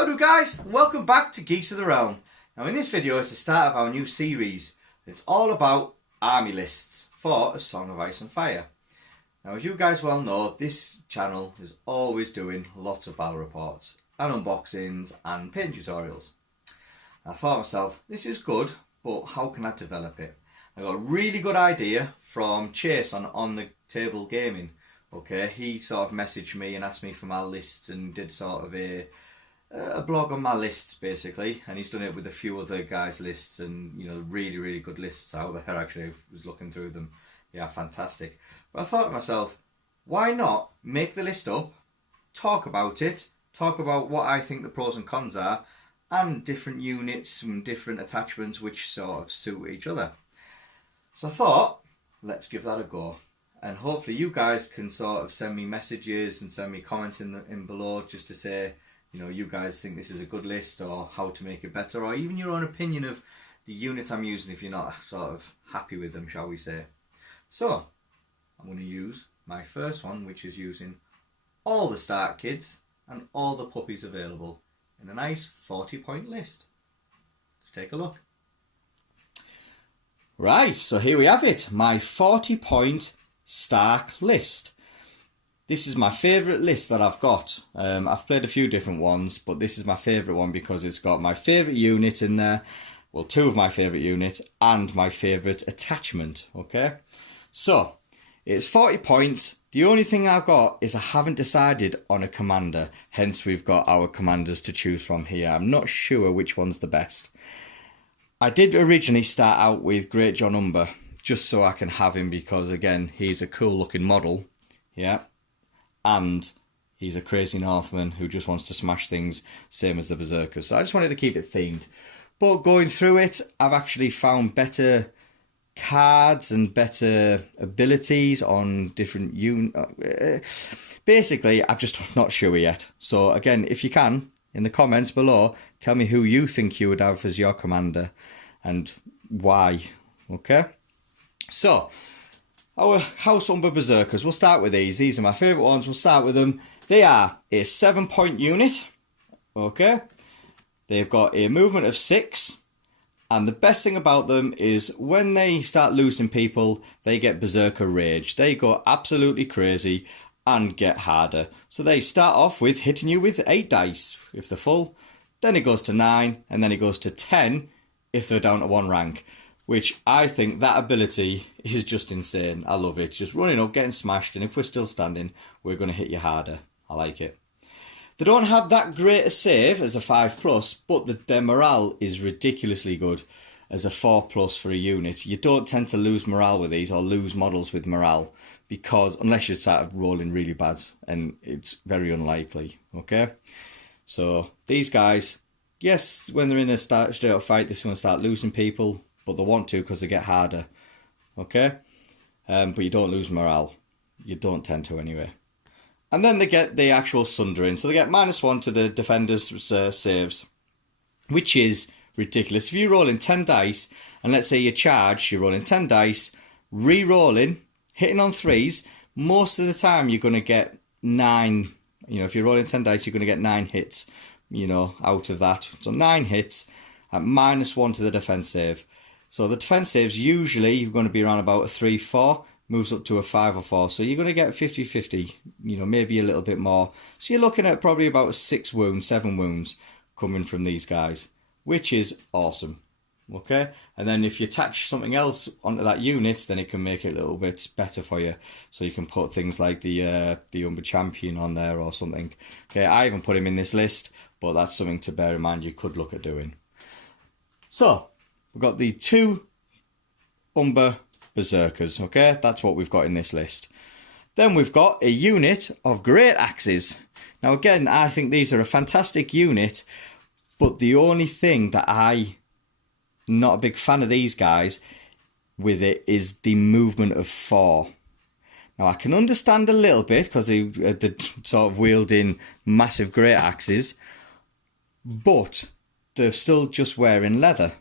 Howdy guys, and welcome back to Geeks of the Realm. Now in this video is the start of our new series. It's all about army lists for A Song of Ice and Fire. Now as you guys well know, this channel is always doing lots of battle reports and unboxings and paint tutorials. I thought to myself, this is good, but how can I develop it? I got a really good idea from Chase on the Table Gaming. Okay, he sort of messaged me and asked me for my lists and did sort of a blog on my lists basically, and he's done it with a few other guys' lists, and you know, really good lists out there. Actually, I was looking through them. Yeah, fantastic. But I thought to myself, why not make the list up, talk about it, talk about what I think the pros and cons are, and different units and different attachments which sort of suit each other. So I thought, let's give that a go. And hopefully you guys can sort of send me messages and send me comments in below just to say, you know, you guys think this is a good list or how to make it better, or even your own opinion of the units I'm using if you're not sort of happy with them, shall we say. So I'm going to use my first one, which is using all the Stark kids and all the puppies available in a nice 40-point list. Let's take a look. Right, so here we have it, my 40-point Stark list. This is my favourite list that I've got. I've played a few different ones, but this is my favourite one because it's got my favourite unit in there. Well, two of my favourite units and my favourite attachment. Okay, so it's 40 points. The only thing I've got is I haven't decided on a commander. Hence, we've got our commanders to choose from here. I'm not sure which one's the best. I did originally start out with Great John Umber, just so I can have him because, again, he's a cool looking model. Yeah. And he's a crazy Northman who just wants to smash things, same as the Berserkers. So I just wanted to keep it themed. But going through it, I've actually found better cards and better abilities on different units. Basically, I'm just not sure yet. So again, if you can, in the comments below, tell me who you think you would have as your commander and why. Okay? So our House Umber Berserkers, we'll start with these. These are my favourite ones. We'll start with them. They are a 7-point unit. Okay. They've got a movement of 6. And the best thing about them is when they start losing people, they get Berserker Rage. They go absolutely crazy and get harder. So they start off with hitting you with 8 dice if they're full. Then it goes to 9. And then it goes to 10 if they're down to 1 rank. Which I think that ability is just insane. I love it. Just running up, getting smashed, and if we're still standing, we're going to hit you harder. I like it. They don't have that great a save as a 5+, but their morale is ridiculously good as a 4+ for a unit. You don't tend to lose morale with these, or lose models with morale, because unless you start rolling really bad, and it's very unlikely. Okay? So these guys, yes, when they're in a straight up fight, they're going to start losing people, but they want to because they get harder. Okay? But you don't lose morale. You don't tend to anyway. And then they get the actual sundering. So they get -1 to the defender's saves, which is ridiculous. If you roll in 10 dice, and let's say you charge, you're rolling 10 dice, re-rolling, hitting on 3s, most of the time you're going to get 9. You know, if you're rolling 10 dice, you're going to get 9 hits, you know, out of that. So 9 hits at -1 to the defense save. So the defense saves usually going to be around about a 3-4, moves up to a 5 or 4. So you're going to get 50-50, you know, maybe a little bit more. So you're looking at probably about 6 wounds, 7 wounds coming from these guys, which is awesome. Okay, and then if you attach something else onto that unit, then it can make it a little bit better for you. So you can put things like the Umber Champion on there or something. Okay, I haven't put him in this list, but that's something to bear in mind you could look at doing. So we've got the 2 Umber Berserkers, okay? That's what we've got in this list. Then we've got a unit of Great Axes. Now again, I think these are a fantastic unit, but the only thing that I'm not a big fan of these guys with it is the movement of 4. Now I can understand a little bit because they're sort of wielding massive Great Axes, but they're still just wearing leather.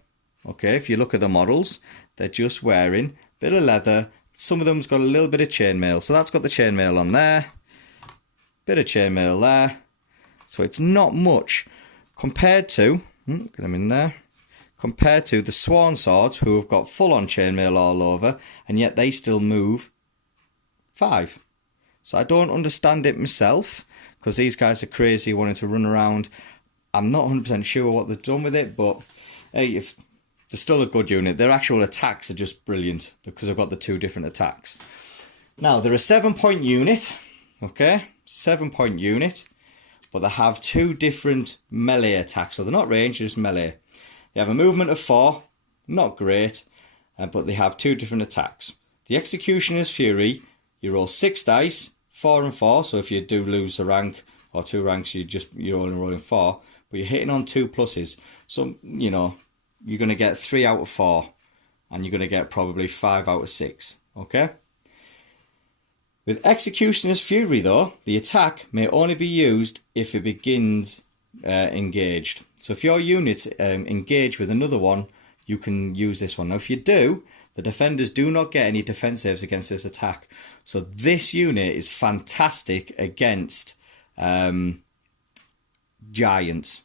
Okay, if you look at the models, they're just wearing a bit of leather. Some of them's got a little bit of chainmail. So that's got the chainmail on there. Bit of chainmail there. So it's not much compared to, get them in there, compared to the Sworn Swords, who have got full-on chainmail all over, and yet they still move 5. So I don't understand it myself, because these guys are crazy wanting to run around. I'm not 100% sure what they've done with it, but hey, if they're still a good unit. Their actual attacks are just brilliant, because I've got the 2 different attacks. Now, they're a 7-point unit, okay? 7-point unit, but they have 2 different melee attacks. So they're not ranged, just melee. They have a movement of 4, not great, but they have 2 different attacks. The Executioner's Fury, you roll 6 dice, 4 and 4, so if you do lose a rank or 2 ranks, you're only rolling 4, but you're hitting on 2 pluses. So, you know, you're going to get 3 out of 4, and you're going to get probably 5 out of 6, okay? With Executioner's Fury, though, the attack may only be used if it begins engaged. So if your units engage with another one, you can use this one. Now, if you do, the defenders do not get any defense saves against this attack. So this unit is fantastic against giants.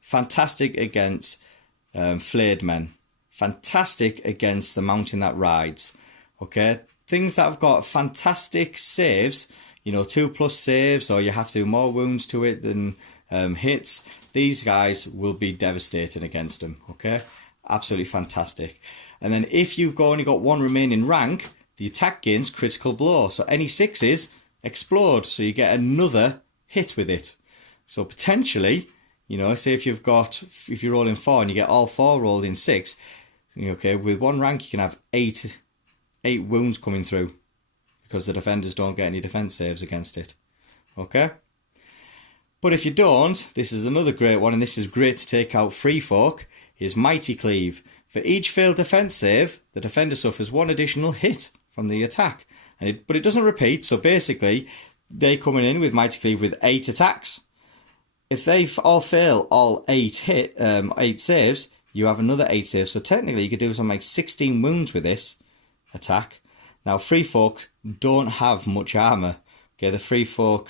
Fantastic against flayed men. Fantastic against the mountain that rides. Okay, things that have got fantastic saves, you know, 2+ saves, or you have to do more wounds to it than hits. These guys will be devastating against them. Okay, absolutely fantastic. And then if you've only got 1 remaining rank, the attack gains critical blow. So any 6s explode, so you get another hit with it. So potentially, you know, say if you're rolling 4 and you get all 4 rolled in 6, okay, with 1 rank you can have 8 wounds coming through, because the defenders don't get any defense saves against it. Okay? But if you don't, this is another great one, and this is great to take out free folk, is Mighty Cleave. For each failed defense save, the defender suffers 1 additional hit from the attack. But it doesn't repeat, so basically, they coming in with Mighty Cleave with 8 attacks. If they all fail all 8 saves, you have another 8 saves. So technically, you could do something like 16 wounds with this attack. Now, free folk don't have much armor. Okay, the free folk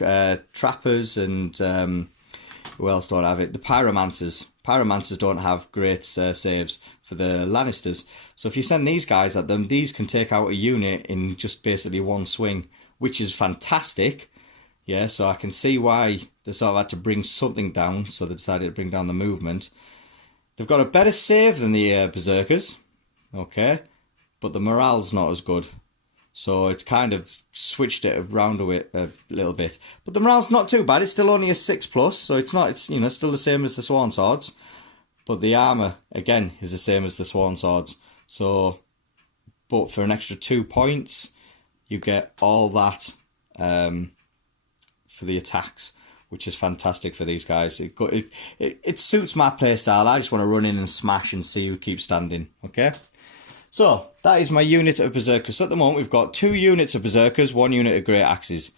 trappers and who else don't have it? The pyromancers. Pyromancers don't have great saves for the Lannisters. So if you send these guys at them, these can take out a unit in just basically 1 swing, which is fantastic. Yeah, so I can see why they sort of had to bring something down, so they decided to bring down the movement. They've got a better save than the Berserkers, okay, but the morale's not as good. So it's kind of switched it around a little bit. But the morale's not too bad. It's still only a 6+, so it's you know, still the same as the Sworn Swords. But the armour, again, is the same as the Sworn Swords. So, but for an extra 2 points, you get all that for the attacks, which is fantastic for these guys. It suits my playstyle. I just want to run in and smash and see who keeps standing, okay? So, that is my unit of Berserkers. So at the moment, we've got 2 units of Berserkers, 1 unit of Great Axes.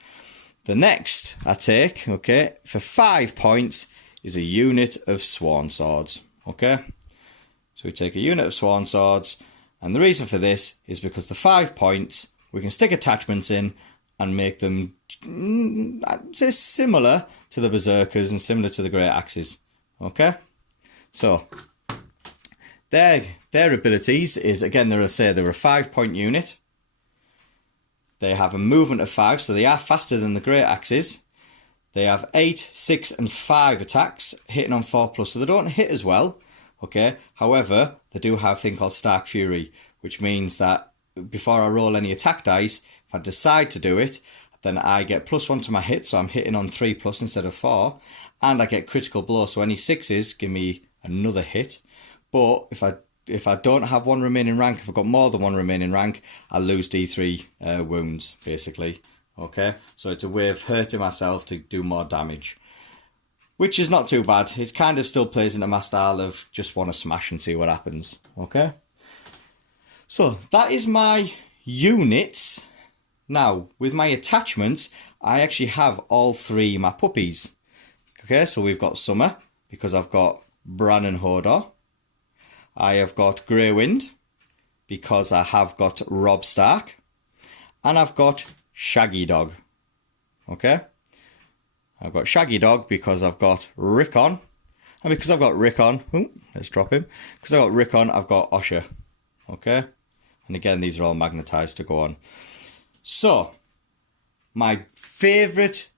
The next I take, okay, for 5 points, is a unit of Sworn Swords, okay? So we take a unit of Sworn Swords, and the reason for this is because the 5 points, we can stick attachments in and make them, I'd say, similar to the Berserkers and similar to the Great Axes, okay? So, their abilities is, again, they're a 5-point unit. They have a movement of 5, so they are faster than the Great Axes. They have 8, 6 and 5 attacks, hitting on 4+, so they don't hit as well, okay? However, they do have a thing called Stark Fury, which means that before I roll any attack dice, if I decide to do it, then I get +1 to my hit, so I'm hitting on 3+ instead of 4, and I get critical blow, so any 6s give me another hit. But if I don't have 1 remaining rank, if I've got more than 1 remaining rank, I lose D3 wounds, basically. Okay, so it's a way of hurting myself to do more damage, which is not too bad. It kind of still plays into my style of just want to smash and see what happens. Okay, so that is my units. Now, with my attachments, I actually have all 3 my puppies. Okay, so we've got Summer, because I've got Bran and Hodor. I have got Grey Wind, because I have got Robb Stark. And I've got Shaggy Dog. Okay? I've got Shaggy Dog because I've got Rickon. And because I've got Rickon, let's drop him. Because I've got Rickon, I've got Osha. Okay? And again, these are all magnetised to go on. So, my favourite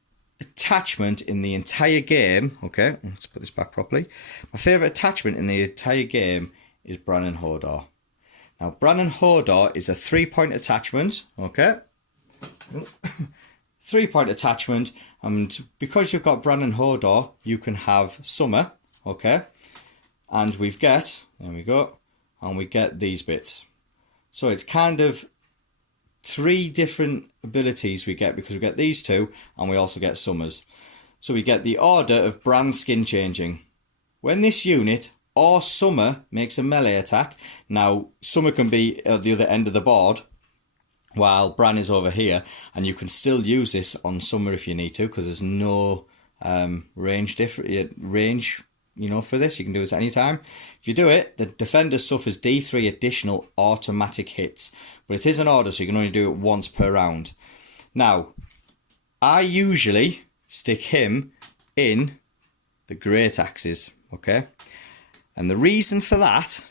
attachment in the entire game, okay, let's put this back properly. My favourite attachment in the entire game is Bran and Hodor. Now, Bran and Hodor is a 3-point attachment, okay? 3-point attachment, and because you've got Bran and Hodor, you can have Summer, okay? And we get, there we go, and we get these bits. So it's kind of 3 different abilities we get, because we get these 2, and we also get Summer's. So we get the order of Bran's skin changing. When this unit or Summer makes a melee attack, now Summer can be at the other end of the board, while Bran is over here, and you can still use this on Summer if you need to, because there's no range, you know, for this. You can do this anytime. If you do it, the defender suffers D3 additional automatic hits, but it is an order, so you can only do it once per round. Now, I usually stick him in the great axes, okay? And the reason for that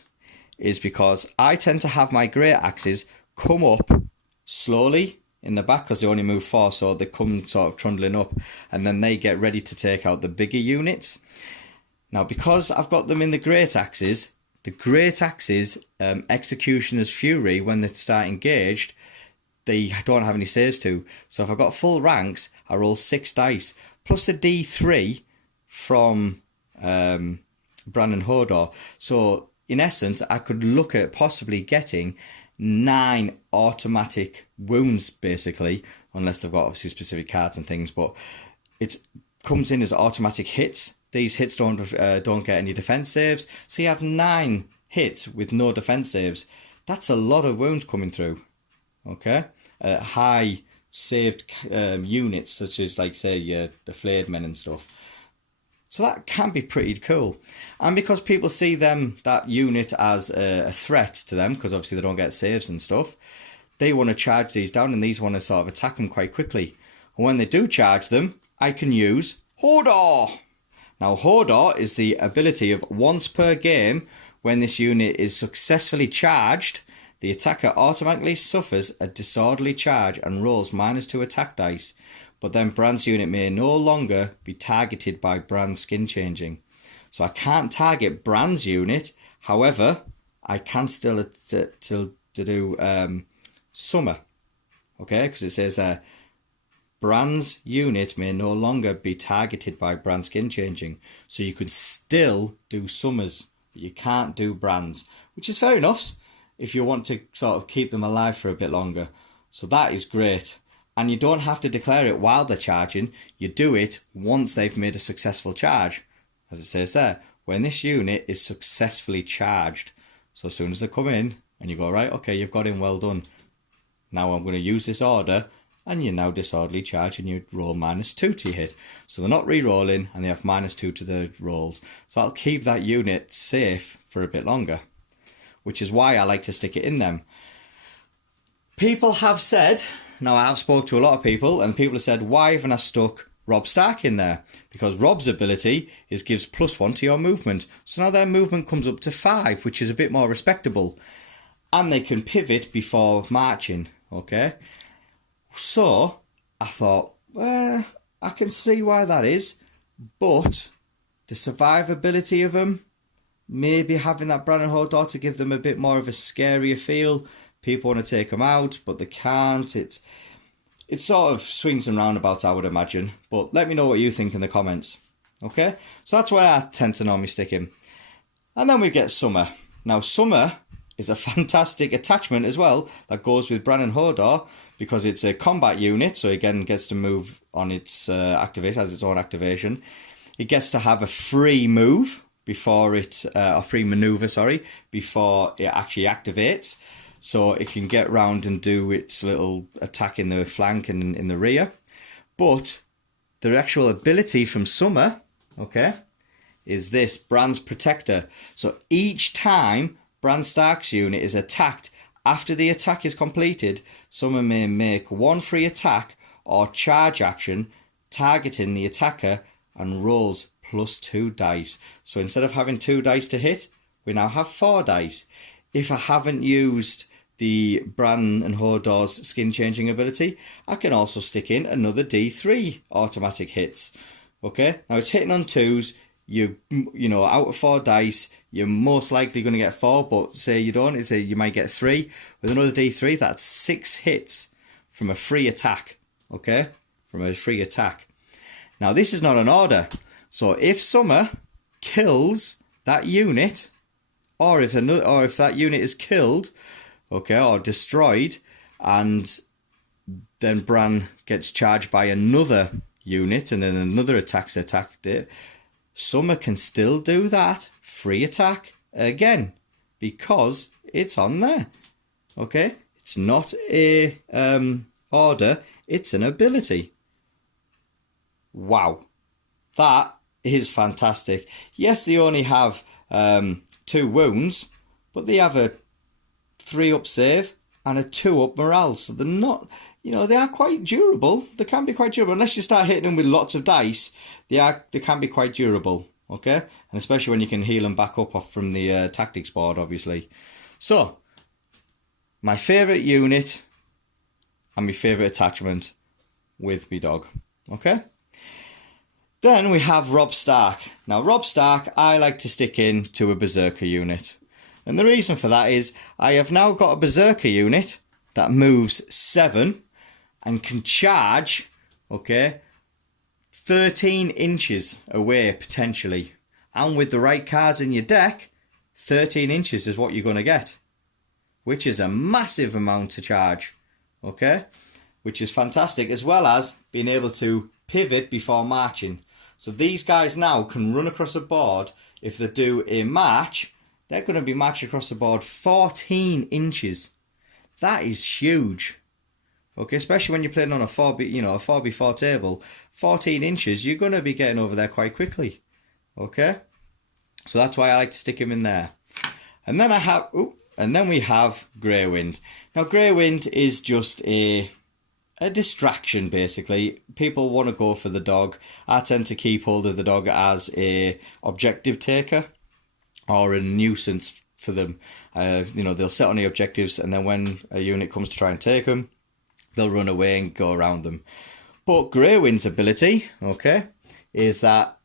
is because I tend to have my great axes come up slowly in the back, because they only move 4, so they come sort of trundling up, and then they get ready to take out the bigger units. Now, because I've got them in the great axes, Executioner's Fury, when they start engaged, they don't have any saves to. So if I've got full ranks, I roll 6 dice, plus a D3 from Bran and Hodor. So in essence, I could look at possibly getting 9 automatic wounds, basically, unless they've got obviously specific cards and things, but it comes in as automatic hits. These hits don't get any defense saves, so you have 9 hits with no defense saves. That's a lot of wounds coming through, okay? High saved units, such as, like, say, the flayed men and stuff. So that can be pretty cool. And because people see that unit as a threat to them, because obviously they don't get saves and stuff, they want to charge these down, and these want to sort of attack them quite quickly. And when they do charge them, I can use Hodor. Now, Hodor is the ability of once per game, when this unit is successfully charged, the attacker automatically suffers a disorderly charge and rolls -2 attack dice. But then Bran's unit may no longer be targeted by Bran's skin changing. So I can't target Bran's unit, however, I can still do Summer. Okay, because it says there, Bran's unit may no longer be targeted by Bran's skin changing. So you could still do Summer's, but you can't do Bran's, which is fair enough if you want to sort of keep them alive for a bit longer. So that is great. And you don't have to declare it while they're charging. You do it once they've made a successful charge. As it says there, when this unit is successfully charged. So as soon as they come in and you go, right, okay, you've got him, well done. Now I'm going to use this order, and you're now disorderly charged, and you roll -2 to your hit. So they're not re-rolling, and they have -2 to the rolls. So that'll keep that unit safe for a bit longer, which is why I like to stick it in them. People have said, now I have spoke to a lot of people, and people have said, why haven't I stuck Robb Stark in there? Because Robb's ability gives +1 to your movement. So now their movement comes up to 5, which is a bit more respectable. And they can pivot before marching, okay? So I thought, well, I can see why that is, but the survivability of them, maybe having that Bran and Hodor to give them a bit more of a scarier feel. People want to take them out, but they can't. It sort of swings and roundabouts, I would imagine. But let me know what you think in the comments. Okay? So that's where I tend to normally stick him. And then we get Summer. Now, Summer is a fantastic attachment as well that goes with Bran and Hodor, because it's a combat unit, so again gets to move on its activation, has its own activation. It gets to have a free move before it, a free maneuver, sorry, before it actually activates. So it can get round and do its little attack in the flank and in the rear. But the actual ability from Summer, okay, is this, Bran's Protector. So each time Bran Stark's unit is attacked, after the attack is completed, Summer may make 1 free attack or charge action targeting the attacker and rolls plus 2 dice. So instead of having 2 dice to hit, we now have 4 dice. If I haven't used the Bran and Hodor's skin changing ability, I can also stick in another D3 automatic hits. Okay, now it's hitting on 2s. You know, out of 4 dice, you're most likely going to get 4, but say you don't, say you might get 3. With another D3, that's 6 hits from a free attack. Okay, from a free attack. Now this is not an order, so if Summer kills that unit, or if that unit is killed, okay, or destroyed, and then Bran gets charged by another unit, and then another attacked it, Summer can still do that free attack again because it's on there. Okay, it's not a order, it's an ability. Wow, that is fantastic. Yes, they only have 2 wounds, but they have a 3 up save and a 2 up morale, so they're not, you know, they are quite durable. They can be quite durable unless you start hitting them with lots of dice. They can be quite durable, okay, and especially when you can heal them back up off from the tactics board, obviously. So my favourite unit and my favourite attachment with me dog. Okay. Then we have Robb Stark. Now Robb Stark, I like to stick in to a Berserker unit. And the reason for that is I have now got a Berserker unit that moves 7 and can charge, okay, 13 inches away potentially. And with the right cards in your deck, 13 inches is what you're going to get, which is a massive amount to charge, okay, which is fantastic, as well as being able to pivot before marching. So these guys now can run across a board. If they do a march, they're going to be marching across the board 14 inches. That is huge. Okay, especially when you're playing on a 4x4 table. 14 inches, you're going to be getting over there quite quickly. Okay? So that's why I like to stick him in there. And then we have Grey Wind. Now Grey Wind is just a distraction, basically. People want to go for the dog. I tend to keep hold of the dog as a objective taker or a nuisance for them. You know, they'll set on the objectives, and then when a unit comes to try and take them, they'll run away and go around them. But Grey Wind's ability, okay, is that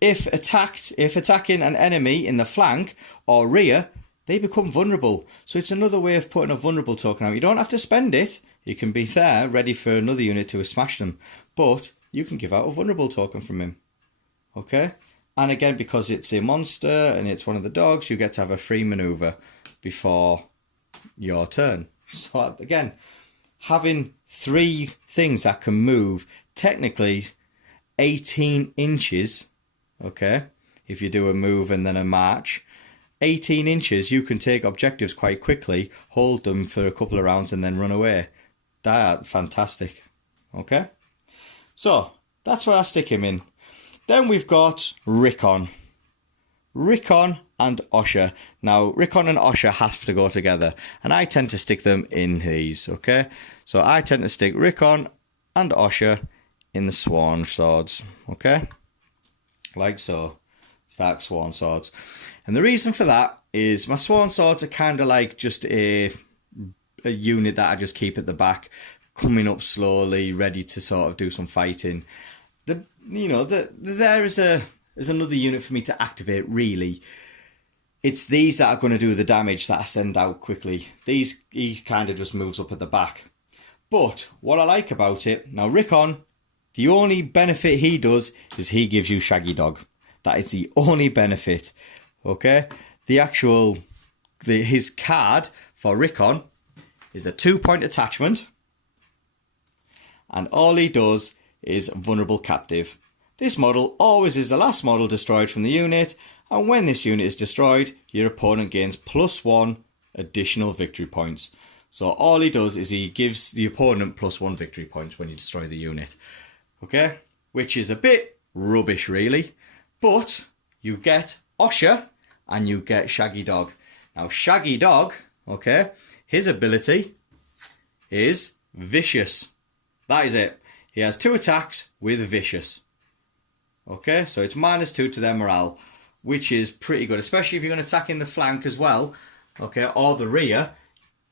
if attacking an enemy in the flank or rear, they become vulnerable. So it's another way of putting a vulnerable token out. You don't have to spend it. You can be there, ready for another unit to smash them. But you can give out a vulnerable token from him. Okay? And again, because it's a monster and it's one of the dogs, you get to have a free maneuver before your turn. So again, having 3 things that can move technically 18 inches, okay, if you do a move and then a march, 18 inches, you can take objectives quite quickly, hold them for a couple of rounds and then run away. That's fantastic. Okay, so that's where I stick him in. Then we've got Rickon and Osha. Now Rickon and Osha have to go together, and I tend to stick them in these. Okay, so I tend to stick Rickon and Osha in the Sworn Swords. Okay, like so. Stark Sworn Swords. And the reason for that is my Sworn Swords are kind of like just a unit that I just keep at the back, coming up slowly, ready to sort of do some fighting. There is another unit for me to activate, really. It's these that are going to do the damage that I send out quickly. He kind of just moves up at the back. But what I like about it, now Rickon, the only benefit he does is he gives you Shaggy Dog. That is the only benefit, okay? His card for Rickon is a 2-point attachment, and all he does is Vulnerable Captive. This model always is the last model destroyed from the unit, and when this unit is destroyed, your opponent gains +1 additional victory points. So all he does is he gives the opponent +1 victory points when you destroy the unit, okay? Which is a bit rubbish, really. But you get Osha and you get Shaggy Dog. Now Shaggy Dog, okay, his ability is Vicious. That is it. He has 2 attacks with Vicious. Okay, so it's -2 to their morale, which is pretty good, especially if you're going to attack in the flank as well, okay, or the rear.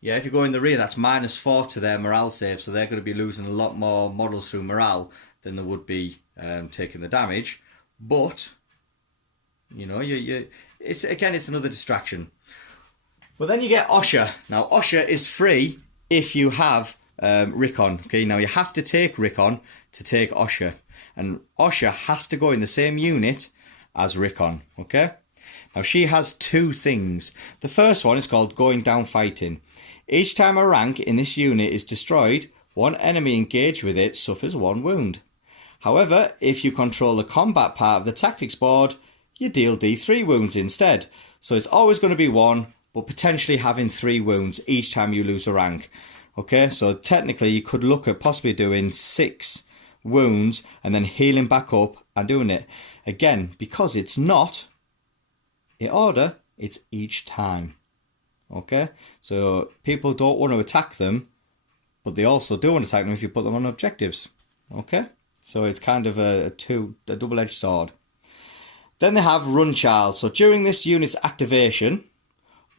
Yeah, if you go in the rear, that's -4 to their morale save, so they're going to be losing a lot more models through morale than they would be taking the damage. But you know, it's another distraction. But then you get Osha. Now Osha is free if you have Rickon. Okay, now you have to take Rickon to take Osha, and Osha has to go in the same unit as Rickon. Okay, now she has 2 things. The first one is called going down fighting. Each time a rank in this unit is destroyed, one enemy engaged with it suffers 1 wound. However, if you control the combat part of the tactics board, you deal D3 wounds instead. So it's always going to be 1, but potentially having 3 wounds each time you lose a rank. Okay, so technically you could look at possibly doing 6 wounds and then healing back up and doing it. Again, because it's not in order, it's each time. Okay, so people don't want to attack them, but they also do want to attack them if you put them on objectives. Okay, so it's kind of a double-edged sword. Then they have Run Child. So during this unit's activation,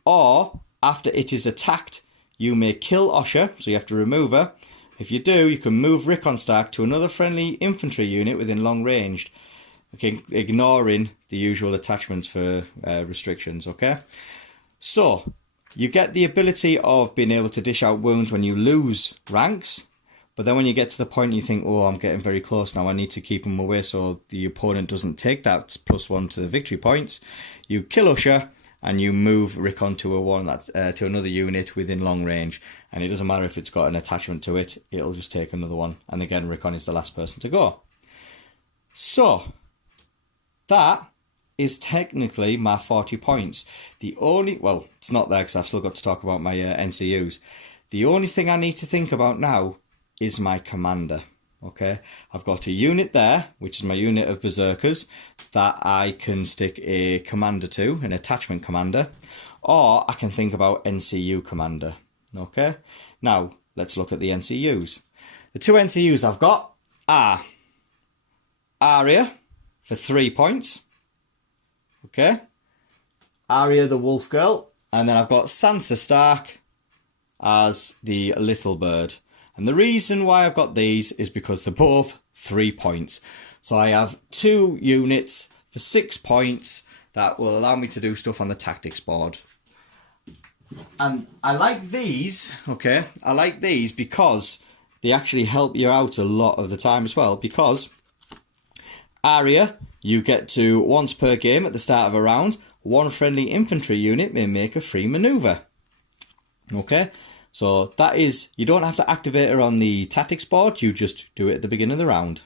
or after it is attacked, you may kill Osha, so you have to remove her. If you do, you can move Rickon Stark to another friendly infantry unit within long range, okay, ignoring the usual attachments for restrictions. Okay, so you get the ability of being able to dish out wounds when you lose ranks, but then when you get to the point you think, oh, I'm getting very close now, I need to keep them away so the opponent doesn't take that +1 to the victory points, you kill Osha and you move Rickon to to another unit within long range, and it doesn't matter if it's got an attachment to it, it'll just take another one, and again Rickon is the last person to go. So that is technically my 40 points. The only, well, it's not there because I've still got to talk about my NCUs. The only thing I need to think about now is my commander. Okay, I've got a unit there, which is my unit of Berserkers, that I can stick a commander to, an attachment commander, or I can think about NCU commander. Okay, now let's look at the NCUs. The 2 NCUs I've got are Arya for 3 points. Okay, Arya the Wolf Girl, and then I've got Sansa Stark as the Little Bird. And the reason why I've got these is because they're both 3 points. So I have 2 units for 6 points that will allow me to do stuff on the tactics board. And I like these, okay, I like these because they actually help you out a lot of the time as well, because Arya, you get to, once per game at the start of a round, 1 friendly infantry unit may make a free maneuver. Okay, so that is, you don't have to activate her on the tactics board, you just do it at the beginning of the round.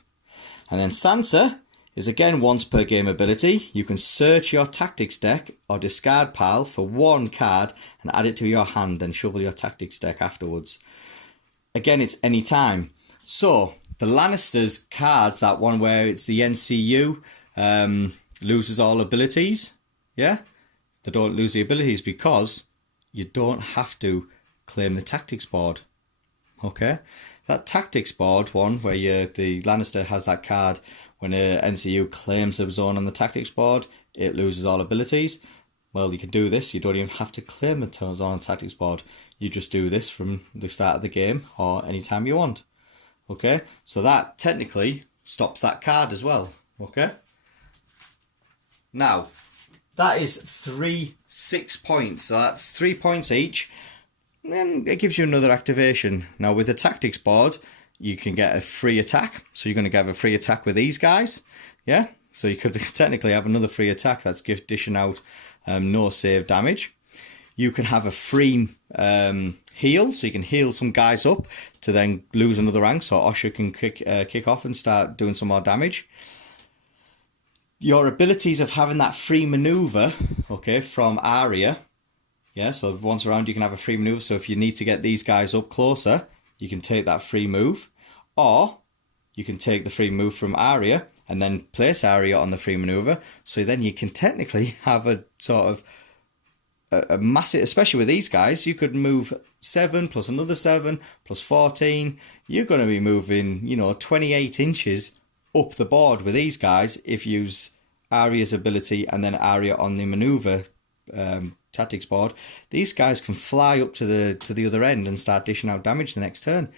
And then Sansa is again once per game ability. You can search your tactics deck or discard pile for 1 card and add it to your hand and shovel your tactics deck afterwards. Again, it's any time. So the Lannisters cards, that one where it's the NCU, loses all abilities. Yeah, they don't lose the abilities because you don't have to claim the tactics board. Okay, that tactics board one where the Lannister has that card, when a NCU claims a zone on the tactics board, it loses all abilities. Well, you can do this. You don't even have to claim a zone on the tactics board. You just do this from the start of the game or anytime you want. Okay, so that technically stops that card as well. Okay, now that is 6 points. So that's 3 points each. And it gives you another activation. Now with the tactics board, you can get a free attack. So you're going to get a free attack with these guys. Yeah, so you could technically have another free attack that's dishing out no save damage. You can have a free heal, so you can heal some guys up to then lose another rank, so Osha can kick off and start doing some more damage. Your abilities of having that free maneuver, okay, from Arya. Yeah, so once around you can have a free move. So if you need to get these guys up closer, you can take that free move. Or you can take the free move from Arya and then place Arya on the free maneuver. So then you can technically have a sort of a massive, especially with these guys, you could move 7 plus another 7 plus 14. You're going to be moving, 28 inches up the board with these guys if you use Arya's ability and then Arya on the maneuver tactics board. These guys can fly up to the other end and start dishing out damage the next turn.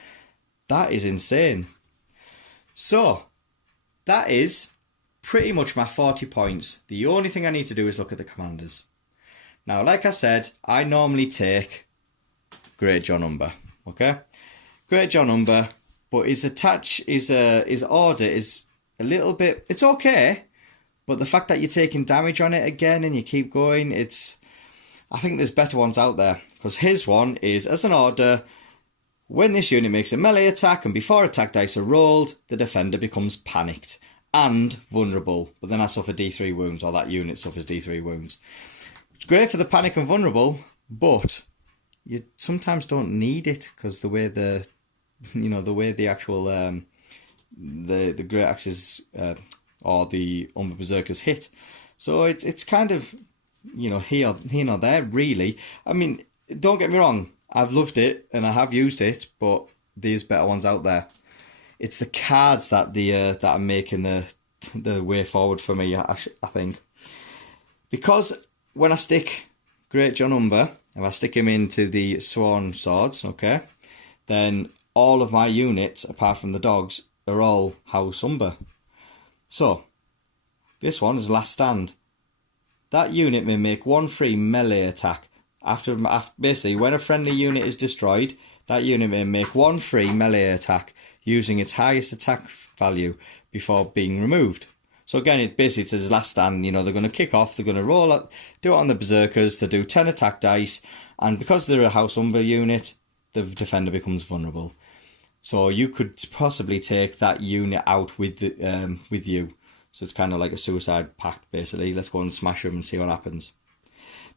That is insane. So that is pretty much my 40 points. The only thing I need to do is look at the commanders. Now, like I said, I normally take Great John Umber. Okay, Great John Umber, but his order is a little bit. It's okay, but the fact that you're taking damage on it again and you keep going, I think there's better ones out there, because his one is, as an order, when this unit makes a melee attack and before attack dice are rolled, the defender becomes panicked and vulnerable, but then I suffer D3 wounds, or that unit suffers D3 wounds. It's great for the panic and vulnerable, but you sometimes don't need it, because the way the actual the great axes or the Umber Berserkers hit, so it's kind of, here nor there really. I mean, don't get me wrong, I've loved it and I have used it, but there's better ones out there. It's the cards that that are making the way forward for me, I think, because when I stick Great John Umber, if I stick him into the Sworn Swords, okay, then all of my units, apart from the dogs, are all House Umber. So, this one is Last Stand. That unit may make one free melee attack. After basically, when a friendly unit is destroyed, that unit may make one free melee attack using its highest attack value before being removed. So again, it basically says Last Stand. They're going to kick off, they're going to roll up, do it on the Berserkers, they do 10 attack dice, and because they're a House Umber unit, the defender becomes vulnerable. So you could possibly take that unit out with you. So it's kind of like a suicide pact, basically. Let's go and smash them and see what happens.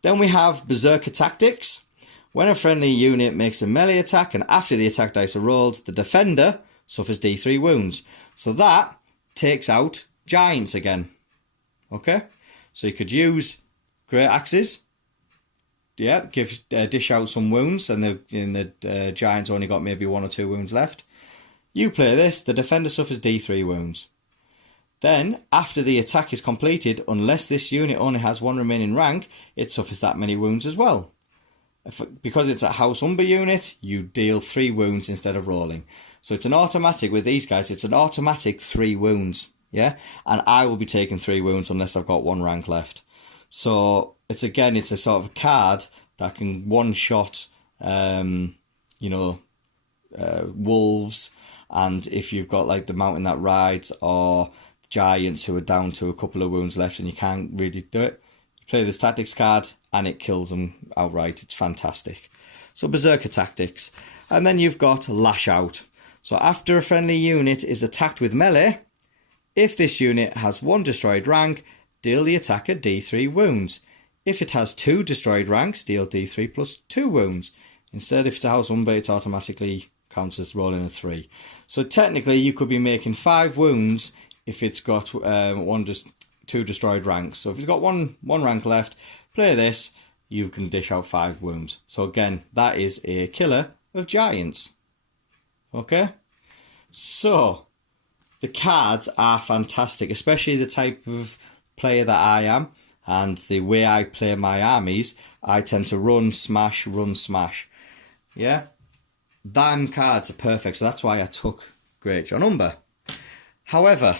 Then we have Berserker Tactics. When a friendly unit makes a melee attack and after the attack dice are rolled, the defender suffers D3 wounds. So that takes out giants again. Okay? So you could use great axes. Yeah, dish out some wounds, and the giants only got maybe 1 or 2 wounds left. You play this, the defender suffers D3 wounds. Then, after the attack is completed, unless this unit only has 1 remaining rank, it suffers that many wounds as well. Because it's a House Umber unit, you deal 3 wounds instead of rolling. So it's an automatic with these guys, it's an automatic 3 wounds. Yeah, and I will be taking 3 wounds unless I've got 1 rank left. So it's a sort of a card that can one-shot, wolves, and if you've got like the mountain that rides or giants who are down to a couple of wounds left and you can't really do it, you play this tactics card and it kills them outright. It's fantastic. So Berserker Tactics. And then you've got Lash Out. So after a friendly unit is attacked with melee, if this unit has 1 destroyed rank, deal the attacker D3 wounds. If it has 2 destroyed ranks, deal D3 plus 2 wounds. Instead, if it's a House Umber, it automatically counts as rolling a 3. So technically, you could be making 5 wounds if it's got 2 destroyed ranks. So if it's got one rank left, play this, you can dish out 5 wounds. So again, that is a killer of giants. Okay? So, the cards are fantastic, especially the type of player that I am and the way I play my armies. I tend to run, smash. Yeah? Them cards are perfect, so that's why I took Great John Umber. However,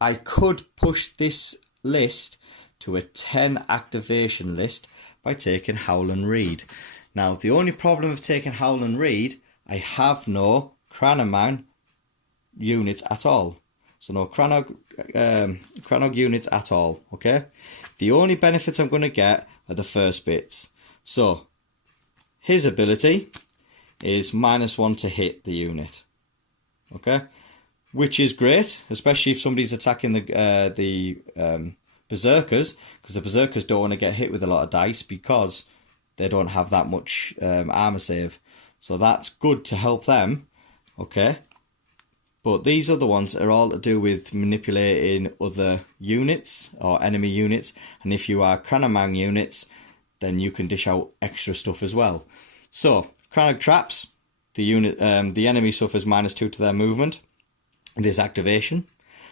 I could push this list to a 10 activation list by taking Howland Reed. Now, the only problem of taking Howland Reed, I have no Cranman units at all. So no Cranog units at all, okay? The only benefits I'm going to get are the first bits. So, his ability is -1 to hit the unit, okay? Which is great, especially if somebody's attacking the Berserkers, because the Berserkers don't want to get hit with a lot of dice because they don't have that much armor save. So that's good to help them, okay? But these other ones are all to do with manipulating other units or enemy units. And if you are Cranamang units, then you can dish out extra stuff as well. So, Cranag Traps, the enemy suffers -2 to their movement. this activation.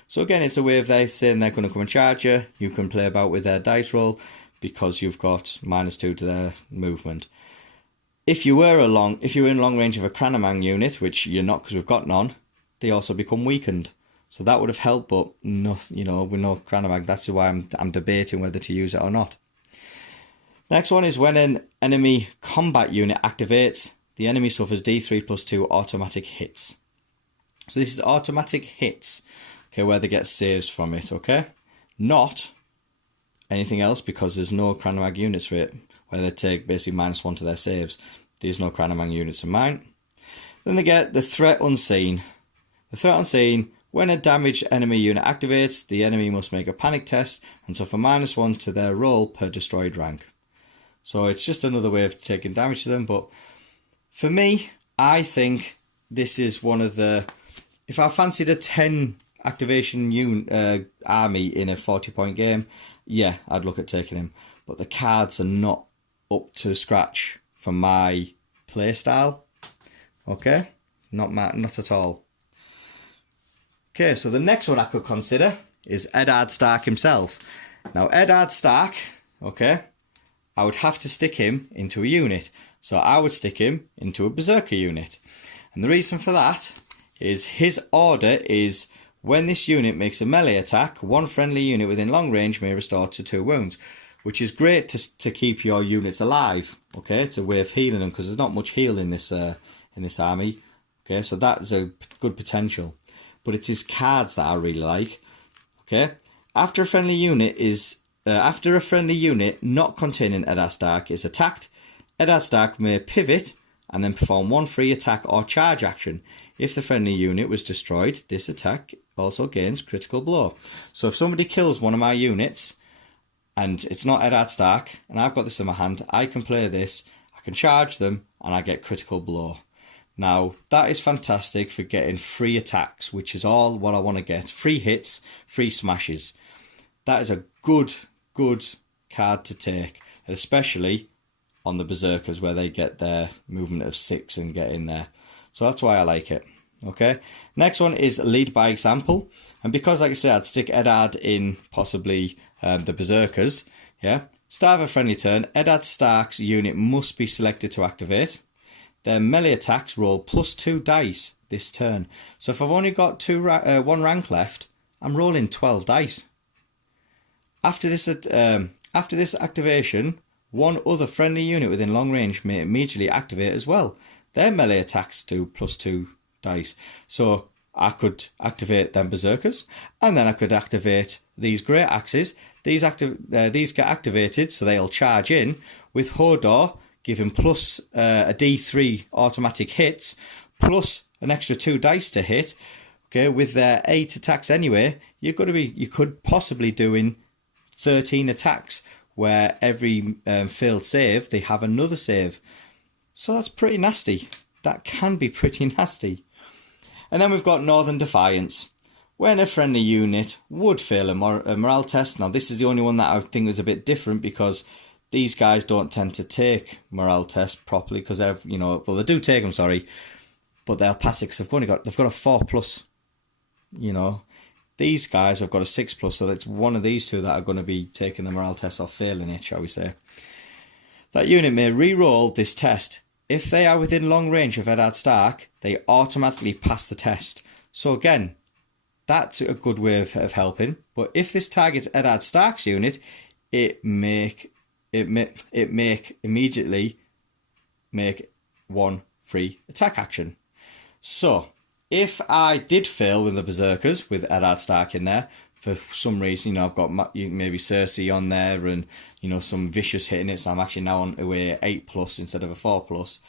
So again, it's a way of they saying they're going to come and charge you. You can play about with their dice roll because you've got -2 to their movement. If you were in long range of a Cranamang unit, which you're not because we've got none, they also become weakened. So that would have helped, but no, with no Cranamang, that's why I'm debating whether to use it or not. Next one is when an enemy combat unit activates, the enemy suffers D3+2 automatic hits. So this is automatic hits, okay, where they get saves from it, okay? Not anything else because there's no Cranamang units for it, where they take basically -1 to their saves. There's no Cranamang units in mine. Then they get the threat unseen. The threat unseen, when a damaged enemy unit activates, the enemy must make a panic test and suffer -1 to their roll per destroyed rank. So it's just another way of taking damage to them. But for me, I think this is one of the... If I fancied a 10 activation army in a 40-point game, yeah, I'd look at taking him. But the cards are not up to scratch for my playstyle. Okay? Not at all. Okay, so the next one I could consider is Eddard Stark himself. Now, Eddard Stark, okay, I would have to stick him into a unit. So I would stick him into a Berserker unit. And the reason for that is his order is when this unit makes a melee attack, one friendly unit within long range may restore to 2 wounds, which is great to keep your units alive. Okay, it's a way of healing them because there's not much heal in this army. Okay, so that is a good potential. But it's his cards that I really like. Okay, after a friendly unit not containing Eddard Stark is attacked, Eddard Stark may pivot and then perform 1 free attack or charge action. If the friendly unit was destroyed, this attack also gains critical blow. So if somebody kills one of my units and it's not Eddard Stark and I've got this in my hand, I can play this, I can charge them and I get critical blow. Now, that is fantastic for getting free attacks, which is all what I want to get. Free hits, free smashes. That is a good card to take, especially on the Berserkers where they get their movement of 6 and get in there. So that's why I like it. Okay, next one is lead by example. And because, like I said, I'd stick Eddard in possibly the Berserkers. Yeah, start of a friendly turn, Eddard Stark's unit must be selected to activate. Their melee attacks roll +2 dice this turn. So if I've only got 1 rank left, I'm rolling 12 dice. After this activation, one other friendly unit within long range may immediately activate as well. Their melee attacks do +2 dice. So I could activate them Berserkers, and then I could activate these great axes. These get activated, so they'll charge in with Hodor, giving plus a D3 automatic hits, plus an extra 2 dice to hit. Okay, with their 8 attacks anyway, you could possibly doing 13 attacks, where every failed save they have another save. So that's pretty nasty. That can be pretty nasty. And then we've got Northern Defiance. When a friendly unit would fail a morale test. Now this is the only one that I think is a bit different because these guys don't tend to take morale tests properly because they've, well, they do take them, sorry, but they'll pass it because they've got a 4+. These guys have got a 6+, so that's one of these two that are going to be taking the morale test or failing it, shall we say. That unit may re-roll this test. If they are within long range of Eddard Stark, they automatically pass the test. So again, that's a good way of helping. But if this targets Eddard Stark's unit, it immediately make 1 free attack action. So if I did fail with the Berserkers with Eddard Stark in there, for some reason, I've got maybe Cersei on there and, some vicious hitting it, so I'm actually now on to a 8+ instead of a 4+,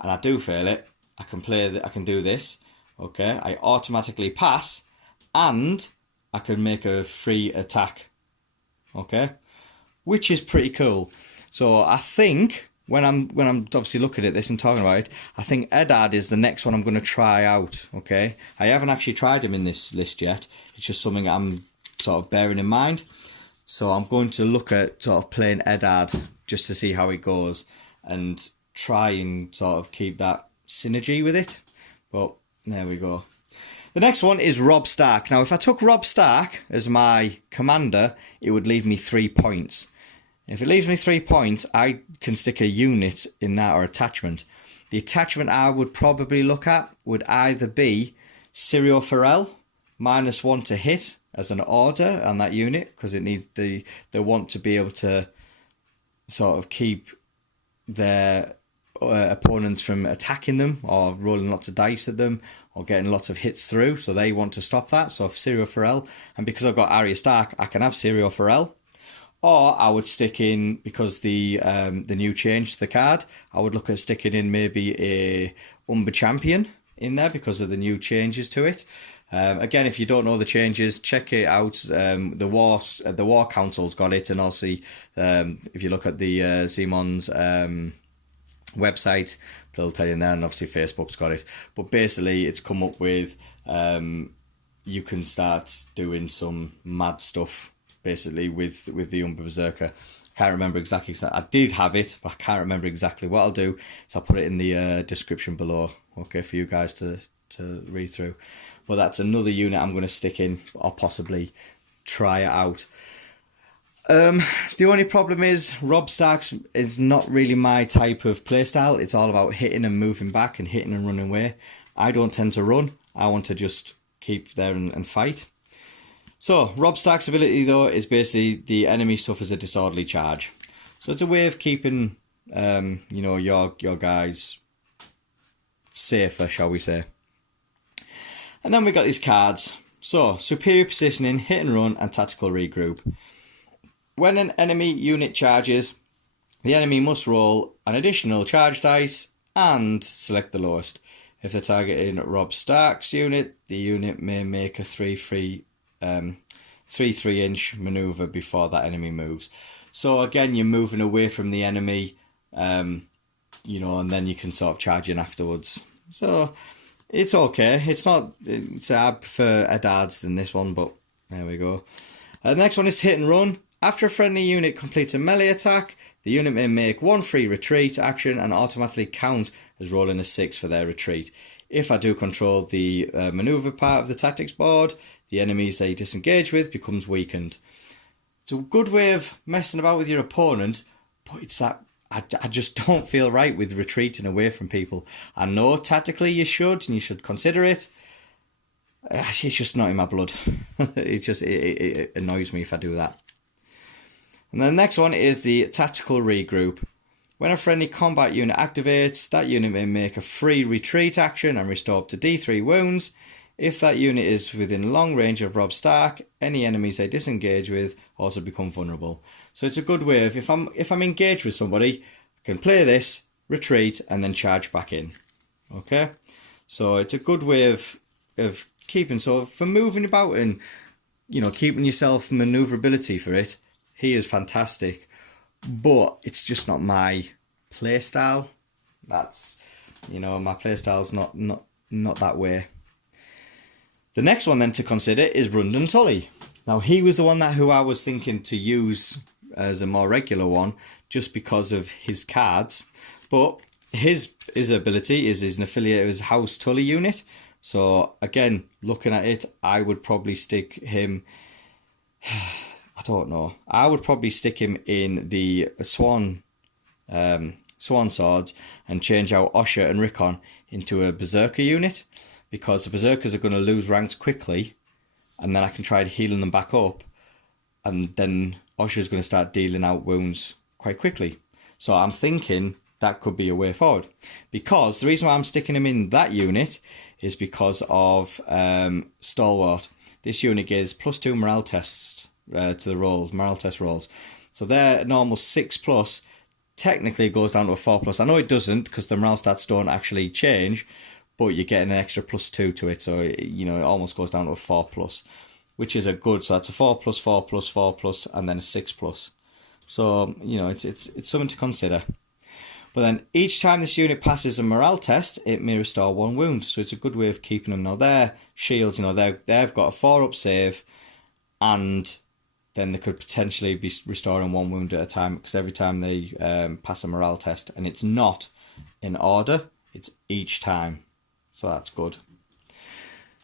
and I do fail it, I can do this, okay, I automatically pass, and I can make a free attack, okay, which is pretty cool. So I think when I'm obviously looking at this and talking about it, I think Eddard is the next one I'm going to try out. Okay, I haven't actually tried him in this list yet. It's just something I'm sort of bearing in mind. So I'm going to look at sort of playing Eddard just to see how it goes and try and sort of keep that synergy with it. But there we go. The next one is Robb Stark. Now, if I took Robb Stark as my commander, it would leave me 3 points. If it leaves me 3 points, I can stick a unit in that or attachment. The attachment I would probably look at would either be Syrio Forel, -1 to hit as an order on that unit, because it needs they want to be able to sort of keep their opponents from attacking them or rolling lots of dice at them or getting lots of hits through, so they want to stop that. So Syrio Forel, and because I've got Arya Stark, I can have Syrio Forel. Or I would stick in, because the new change to the card, I would look at sticking in maybe a Umber champion in there because of the new changes to it. Again, if you don't know the changes, check it out. The War Council's got it, and also if you look at the Zemon's website, they'll tell you in there, and obviously Facebook's got it. But basically, it's come up with you can start doing some mad stuff basically with the Umber Berserker. I can't remember exactly. I did have it, but I can't remember exactly. What I'll do is I'll put it in the description below, okay, for you guys to read through. But that's another unit I'm going to stick in, or possibly try it out. The only problem is Robb Stark's is not really my type of playstyle. It's all about hitting and moving back and hitting and running away. I don't tend to run. I want to just keep there and fight. So, Robb Stark's ability, though, is basically the enemy suffers a disorderly charge. So it's a way of keeping, your guys safer, shall we say. And then we got these cards. So, superior positioning, hit and run, and tactical regroup. When an enemy unit charges, the enemy must roll an additional charge dice and select the lowest. If they're targeting Robb Stark's unit, the unit may make a 3-3 inch maneuver before that enemy moves. So again, you're moving away from the enemy, and then you can sort of charge in afterwards. So it's okay. I prefer Eddard's than this one, but there we go. The next one is hit and run. After a friendly unit completes a melee attack, the unit may make 1 free retreat action and automatically count as rolling a 6 for their retreat. If I do control the maneuver part of the tactics board, the enemies they disengage with becomes weakened. It's a good way of messing about with your opponent, but it's that I just don't feel right with retreating away from people. I know tactically you should, and you should consider it. It's just not in my blood. It annoys me if I do that. And then the next one is the tactical regroup. When a friendly combat unit activates, that unit may make a free retreat action and restore up to D3 wounds. If that unit is within long range of Robb Stark, any enemies they disengage with also become vulnerable. So it's a good way of, if I'm engaged with somebody, I can play this, retreat, and then charge back in. Okay? So it's a good way of keeping, so for moving about and, keeping yourself maneuverability for it, he is fantastic. But it's just not my playstyle. That's, my playstyle's not that way. The next one then to consider is Bran Tully. Now he was the one who I was thinking to use as a more regular one, just because of his cards. But his ability is an affiliate of his House Tully unit. So again, looking at it, I would probably stick him. I don't know. I would probably stick him in the Swan Swords and change out Osha and Rickon into a Berserker unit, because the Berserkers are going to lose ranks quickly, and then I can try healing them back up, and then Osha's going to start dealing out wounds quite quickly. So I'm thinking that could be a way forward, because the reason why I'm sticking him in that unit is because of Stalwart. This unit gives +2 morale tests to the rolls, morale test rolls. So their normal 6+, technically goes down to a 4+. I know it doesn't, because the morale stats don't actually change, but you're getting an extra +2 to it, so it almost goes down to a 4+, which is a good. So that's a 4+, 4+, 4+, and then a 6+. So it's something to consider. But then each time this unit passes a morale test, it may restore 1 wound. So it's a good way of keeping them. Now their shields, they've got a 4-up save, and then they could potentially be restoring 1 wound at a time, because every time they pass a morale test, and it's not in order, it's each time. So that's good.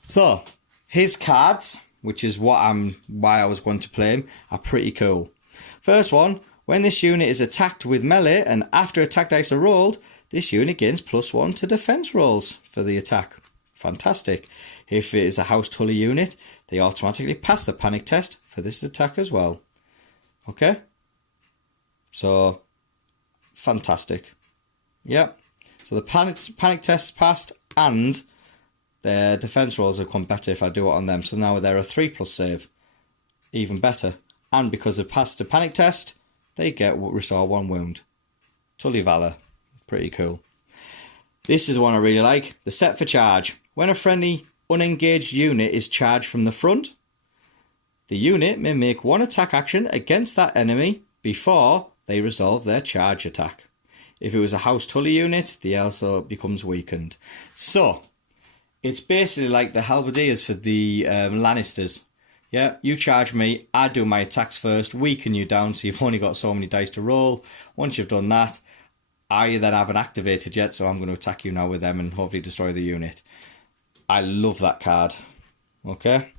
So, his cards, which is why I was going to play him, are pretty cool. First one, when this unit is attacked with melee and after attack dice are rolled, this unit gains +1 to defense rolls for the attack. Fantastic. If it is a House Tully unit, they automatically pass the panic test for this attack as well. Okay? So, fantastic. Yep. So the panic test passed and their defense rolls have come better if I do it on them. So now they're a 3+ save. Even better. And because they've passed the panic test, they get restore 1 wound. Tully Valor. Pretty cool. This is one I really like. The set for charge. When a friendly unengaged unit is charged from the front, the unit may make 1 attack action against that enemy before they resolve their charge attack. If it was a House Tully unit, the also becomes weakened. So, it's basically like the halberdiers for the Lannisters. Yeah, you charge me, I do my attacks first, weaken you down so you've only got so many dice to roll. Once you've done that, I then haven't activated yet, so I'm going to attack you now with them and hopefully destroy the unit. I love that card. Okay?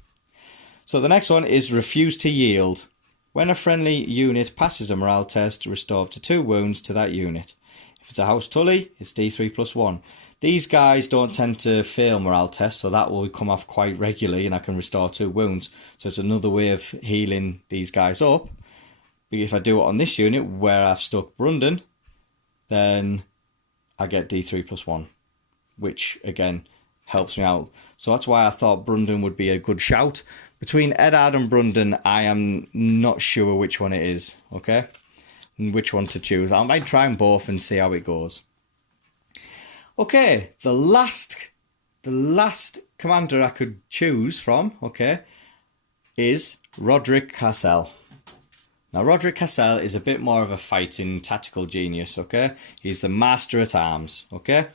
So the next one is Refuse to Yield. When a friendly unit passes a morale test, restore up to 2 wounds to that unit. If it's a House Tully, it's D3+1. These guys don't tend to fail morale tests, so that will come off quite regularly and I can restore 2 wounds. So it's another way of healing these guys up. But if I do it on this unit where I've stuck Brundon, then I get D3+1, which again helps me out. So that's why I thought Brundon would be a good shout. Between Eddard and Brundon, I am not sure which one it is, okay? And which one to choose. I might try them both and see how it goes. Okay, the last commander I could choose from, okay, is Roderick Cassel. Now, Roderick Cassel is a bit more of a fighting tactical genius, okay? He's the master at arms, okay?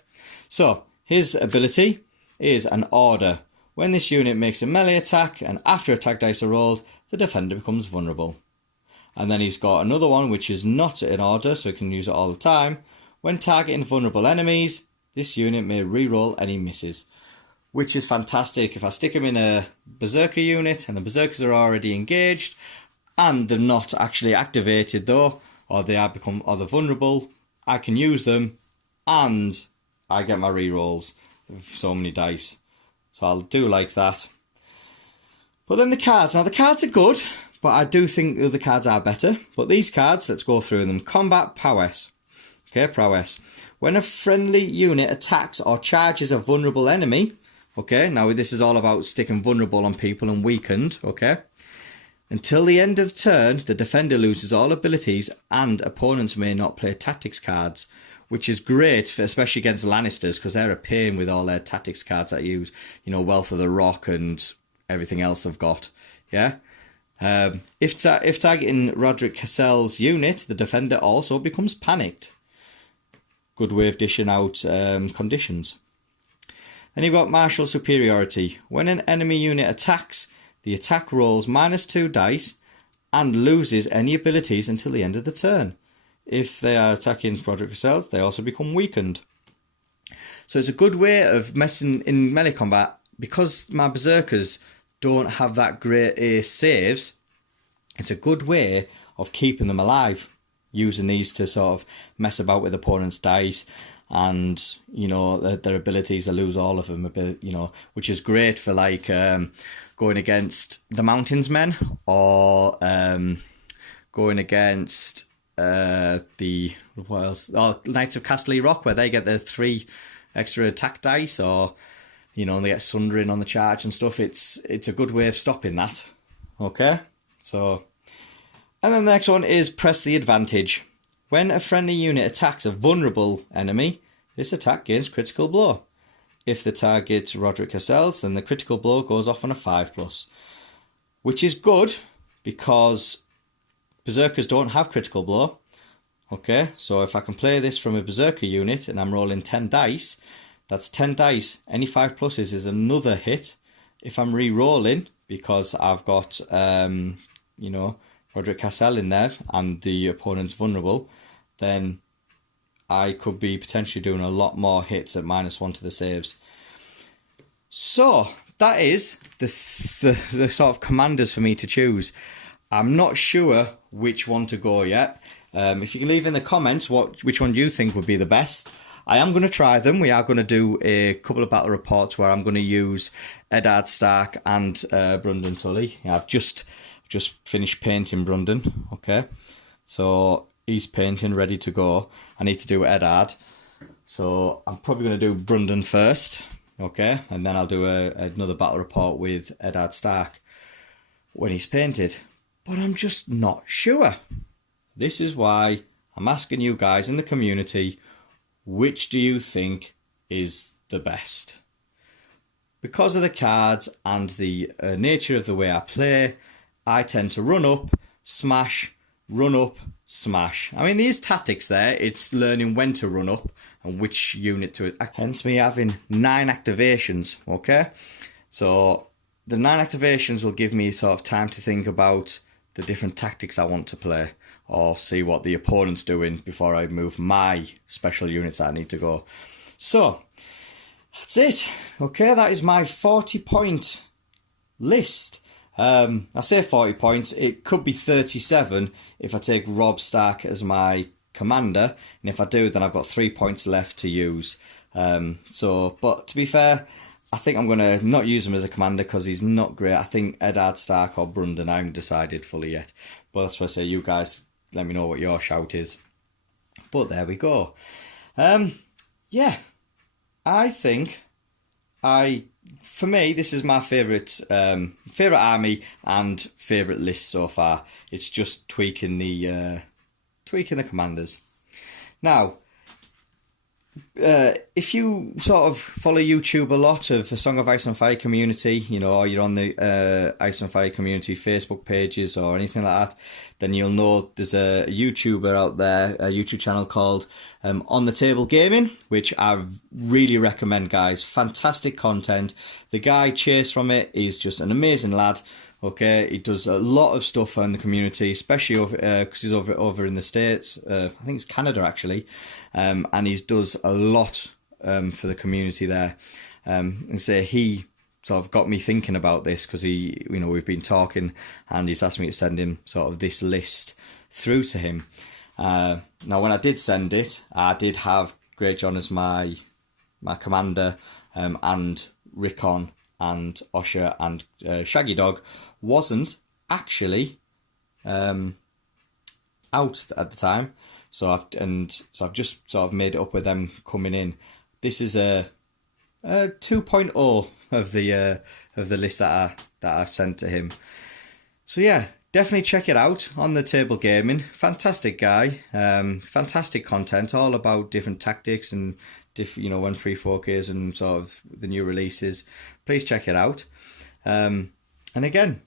So, his ability is an order. When this unit makes a melee attack and after attack dice are rolled, the defender becomes vulnerable. And then he's got another one which is not an order, so he can use it all the time. When targeting vulnerable enemies, this unit may reroll any misses, which is fantastic. If I stick him in a Berserker unit and the Berserkers are already engaged and they're not actually activated though, or they're vulnerable, I can use them and I get my rerolls of so many dice. So I'll do like that. But then the cards. Now the cards are good, but I do think the other cards are better. But these cards, let's go through them. Combat Prowess. Okay, Prowess. When a friendly unit attacks or charges a vulnerable enemy, okay, now this is all about sticking vulnerable on people and weakened, okay. Until the end of turn, the defender loses all abilities and opponents may not play tactics cards, which is great, especially against Lannisters, because they're a pain with all their tactics cards that use, you know, Wealth of the Rock and everything else they've got, yeah. If targeting Roderick Cassel's unit, the defender also becomes panicked. Good way of dishing out conditions. Then you've got Martial Superiority. When an enemy unit attacks, the attack rolls -2 dice and loses any abilities until the end of the turn. If they are attacking Roderick Cassel, they also become weakened. So it's a good way of messing in melee combat. Because my Berserkers don't have that great ace saves, it's a good way of keeping them alive, using these to sort of mess about with opponents' dice and, you know, their abilities, they lose all of them, you know, which is great for like going against the Mountains Men or going against the, what else? Oh, Knights of Castle Rock, where they get their 3 extra attack dice, or, you know, they get sundering on the charge and stuff. It's a good way of stopping that. Okay, so, and then the next one is Press the Advantage. When a friendly unit attacks a vulnerable enemy, this attack gains critical blow. If the target Roderick Cassels, then the critical blow goes off on a 5+, which is good because Berserkers don't have critical blow. Okay, so if I can play this from a Berserker unit and I'm rolling 10 dice, that's 10 dice. Any 5+ is another hit. If I'm re-rolling, because I've got, you know, Roderick Cassel in there and the opponent's vulnerable, then I could be potentially doing a lot more hits at -1 to the saves. So that is the sort of commanders for me to choose. I'm not sure which one to go yet. If you can leave in the comments which one do you think would be the best. I am going to try them. We are going to do a couple of battle reports where I'm going to use Rickon Stark and Brandon Tully. Yeah, I've just finished painting Brandon. Okay, so he's painting, ready to go. I need to do Eddard. So I'm probably going to do Brandon first. Okay, and then I'll do another battle report with Rickon Stark when he's painted. But I'm just not sure. This is why I'm asking you guys in the community, which do you think is the best? Because of the cards and the nature of the way I play, I tend to run up, smash, run up, smash. I mean, these tactics there, it's learning when to run up and which unit to attack. Hence me having 9 activations, okay? So the 9 activations will give me sort of time to think about the different tactics I want to play, or see what the opponent's doing before I move my special units that I need to go. So that's it. Okay, that is my 40-point list. I say 40 points, it could be 37 if I take Robb Stark as my commander, and if I do, then I've got 3 points left to use. But to be fair, I think I'm going to not use him as a commander because he's not great. I think Rickon Stark or Brandon, I haven't decided fully yet. But that's why I say, you guys, let me know what your shout is. But there we go. Yeah, I think for me, this is my favourite army and favourite list so far. It's just tweaking the commanders. Now, if you sort of follow YouTube a lot of the Song of Ice and Fire community, you know, or you're on the Ice and Fire community Facebook pages or anything like that, then you'll know there's a YouTuber out there, a YouTube channel called On the Table Gaming, which I really recommend, guys. Fantastic content. The guy Chase from it is just an amazing lad. Okay, he does a lot of stuff in the community, especially over because he's over in the States. I think it's Canada actually, and he does a lot for the community there. And so he sort of got me thinking about this because we've been talking, and he's asked me to send him sort of this list through to him. Now, when I did send it, I did have Great John as my commander, and Rickon and Osha and Shaggy Dog wasn't actually out at the time, so I've just sort of made it up with them coming in. This is a 2.0 of the list that I sent to him. So yeah, definitely check it out. On the Table Gaming, fantastic guy, fantastic content, all about different tactics and when free folk is and sort of the new releases. Please check it out. And again,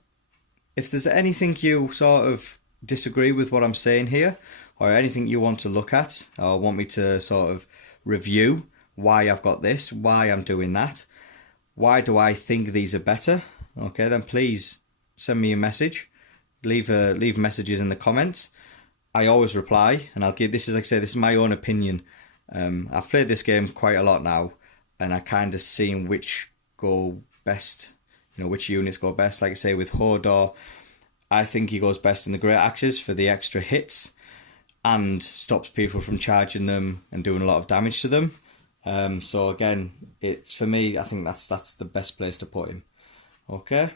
if there's anything you sort of disagree with what I'm saying here, or anything you want to look at, or want me to sort of review why I've got this, why I'm doing that, why do I think these are better, okay, then please send me a message. Leave messages in the comments. I always reply, and I'll give, this is, like I say, this is my own opinion. I've played this game quite a lot now, and I kind of seen which go best, which units go best. Like I say, with Hodor, I think he goes best in the Great Axes for the extra hits and stops people from charging them and doing a lot of damage to them. So again, it's, for me, I think that's the best place to put him. Okay,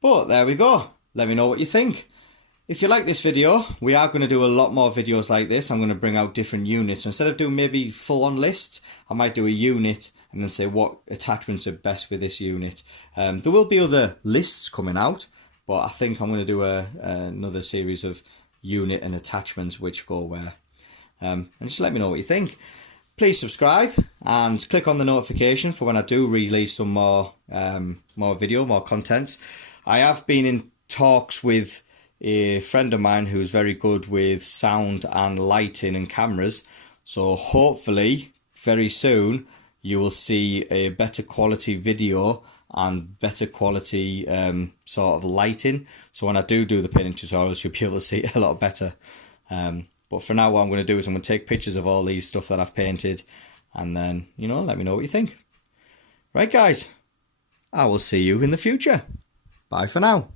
but there we go. Let me know what you think. If you like this video, we are going to do a lot more videos like this. I'm going to bring out different units. So instead of doing maybe full-on lists, I might do a unit and then say what attachments are best with this unit. There will be other lists coming out, but I think I'm going to do another series of unit and attachments which go where. And just let me know what you think. Please subscribe and click on the notification for when I do release some more more contents. I have been in talks with a friend of mine who's very good with sound and lighting and cameras, so hopefully very soon you will see a better quality video and better quality sort of lighting, so when I do the painting tutorials you'll be able to see it a lot better. But for now, what I'm going to do is I'm going to take pictures of all these stuff that I've painted, and then let me know what you think. Right guys, I will see you in the future. Bye for now.